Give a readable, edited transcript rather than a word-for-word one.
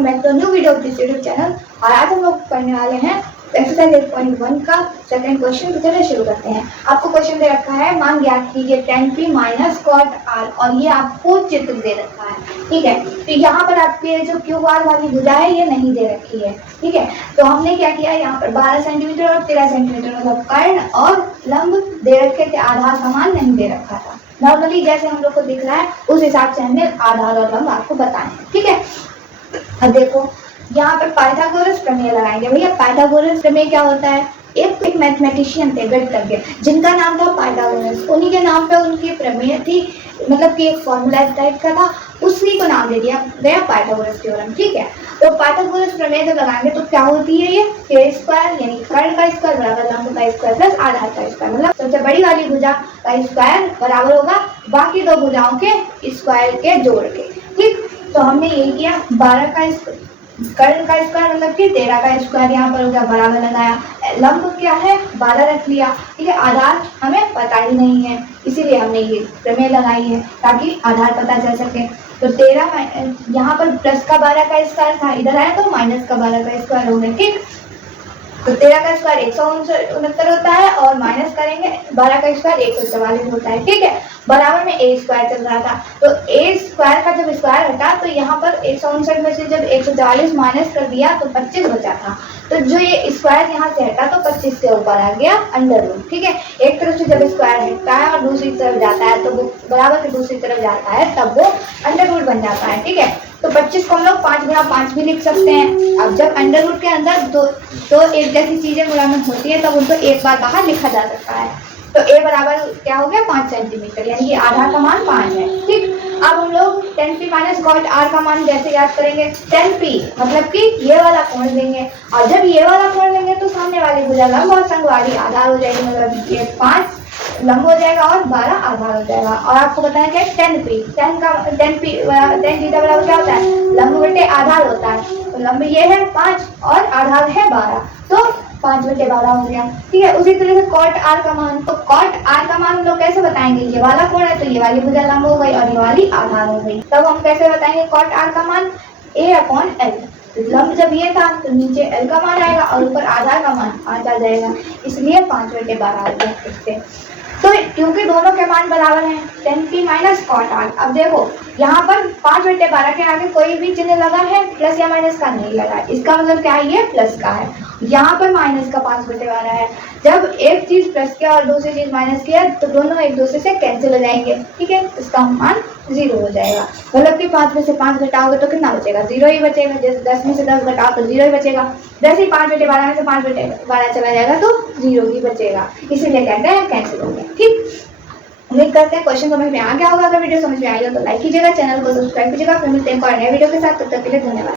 Welcome back to new video of this YouTube channel. और आज हम लोग पढ़ने वाले हैं एक्सरसाइज 8.1 का सेकंड क्वेश्चन। तो चलिए शुरू करते हैं। आपको क्वेश्चन दे रखा है, मान ज्ञात कीजिए tan p minus cot r, और ये आपको चित्र दे रखा है। ठीक है, तो यहाँ पर आपके जो क्यू आर वाली भुजा है ये नहीं दे रखी है। ठीक है, तो हमने क्या किया, यहाँ पर 12 सेंटीमीटर और 13 सेंटीमीटर मतलब कर्ण और लंब दे रखे थे, आधार समान नहीं दे रखा था। नॉर्मली जैसे हम लोग को दिख रहा है उस हिसाब से हमने आधार और लंब आपको बताए। ठीक है, अब देखो यहाँ पर पाइथागोरस प्रमेय लगाएंगे। भैया पाइथागोरस प्रमेय क्या होता है? एक मैथमेटिशियन थे, गणितज्ञ, जिनका नाम था पाइथागोरस। उन्हीं के नाम पे उनकी प्रमेय थी, मतलब कि एक फॉर्मूला टाइप का था, उसी को नाम दे दिया गया पाइथागोरस थ्योरम। ठीक है, तो पाइथागोरस प्रमेय जब लगाएंगे तो क्या होती है, ये के स्क्वायर यानी कर्ण का स्क्वायर बराबर लंब का स्क्वायर प्लस आधार का स्क्वायर, मतलब सबसे बड़ी वाली भुजा का स्क्वायर बराबर होगा बाकी दो भुजाओं के स्क्वायर के जोड़ के। ठीक, तो हमने यही किया, 12 का कर्ण का स्क्वायर मतलब कि 13 का स्क्वायर यहाँ पर हो गया, बराबर लगाया, लंब क्या है 12 रख लिया। ठीक है, आधार हमें पता ही नहीं है इसीलिए हमने ये प्रमेय लगाई है ताकि आधार पता चल सके। तो 13 यहाँ पर प्लस का 12 का स्क्वायर था, इधर आया तो माइनस का 12 का स्क्वायर हो गया। ठीक, तो 13 का स्क्वायर 169 होता है और माइनस करेंगे 12 का स्क्वायर 144 होता है। ठीक है, बराबर में ए स्क्वायर चल रहा था, तो ए स्क्वायर का जब स्क्वायर हटा तो यहाँ पर 169 में से जब 144 माइनस कर दिया तो 25 बचा था। तो जो ये स्क्वायर यहाँ से हटा तो 25 के ऊपर आ गया अंडर रूट। ठीक है, एक तरफ से जब स्क्वायर हटता है और दूसरी तरफ जाता है तो वो बराबर से दूसरी तरफ जाता है तब वो अंडर रूट बन जाता है। ठीक है, तो 25 को हम लोग 5 गुणा 5 भी लिख सकते हैं। अब जब अंडर रूट के अंदर दो एक जैसी चीजें गुणा होती है तब उनको एक बार बाहर लिखा जा सकता है। तो a बराबर क्या हो गया 5 सेंटीमीटर, यानी कि आधार का मान 5 है। ठीक, अब हम लोग tan p minus cot r का मान कैसे याद करेंगे? tan p मतलब कि ये वाला कोण देंगे, और जब ये वाला कोण देंगे तो सामने वाली भुजा लंब और संग वाली आधार हो जाएगी, मतलब ये 5 लंब हो जाएगा और 12 आधार हो जाएगा। और आपको बताया क्या है tan थीटा बराबर क्या होता है? लंब बटे आधार होता है। तो लंब ये है 5 और आधार है 12, तो 5/12 हो गया। ठीक है, उसी तरह से cot r का मान, तो cot r का मान हम लोग कैसे बताएंगे? ये वाला कोण है तो ये वाली भुजा लंब हो गई और ये वाली आधार हो गई, तब हम कैसे बताएंगे cot r का मान? a/l। लंब जब ये था तो नीचे l का मान आएगा और ऊपर आधार का मान 5 आ जाएगा, इसलिए 5/12 आ गया इससे। तो क्योंकि दोनों के मान बराबर हैं, tan p minus cot r। अब देखो यहाँ पर 5/12 के आगे कोई भी चिन्ह लगा है, प्लस या माइनस का नहीं लगा है, इसका मतलब क्या है? ये प्लस का है। यहाँ पर माइनस का 5/12 है। जब एक चीज प्लस किया और दूसरी चीज माइनस किया तो दोनों एक दूसरे से कैंसिल हो जाएंगे। ठीक है, इसका मान 0 हो जाएगा, मतलब कि 5 में से 5 घटाओगे तो कितना बचेगा? 0 ही बचेगा। जैसे 10 में से 10 घटाओ तो 0 ही बचेगा। जैसे ही 5/12 में से 5/12 चला जाएगा तो 0 ही बचेगा, इसीलिए कहते हैं कैंसिल हो गया। ठीक, उम्मीद करते हैं क्वेश्चन समझ में आ गया होगा। अगर वीडियो समझ में आई हो तो लाइक कीजिएगा, चैनल को सब्सक्राइब कीजिएगा। फिर मिलते हैं एक और नए वीडियो के साथ, तब तक के लिए धन्यवाद।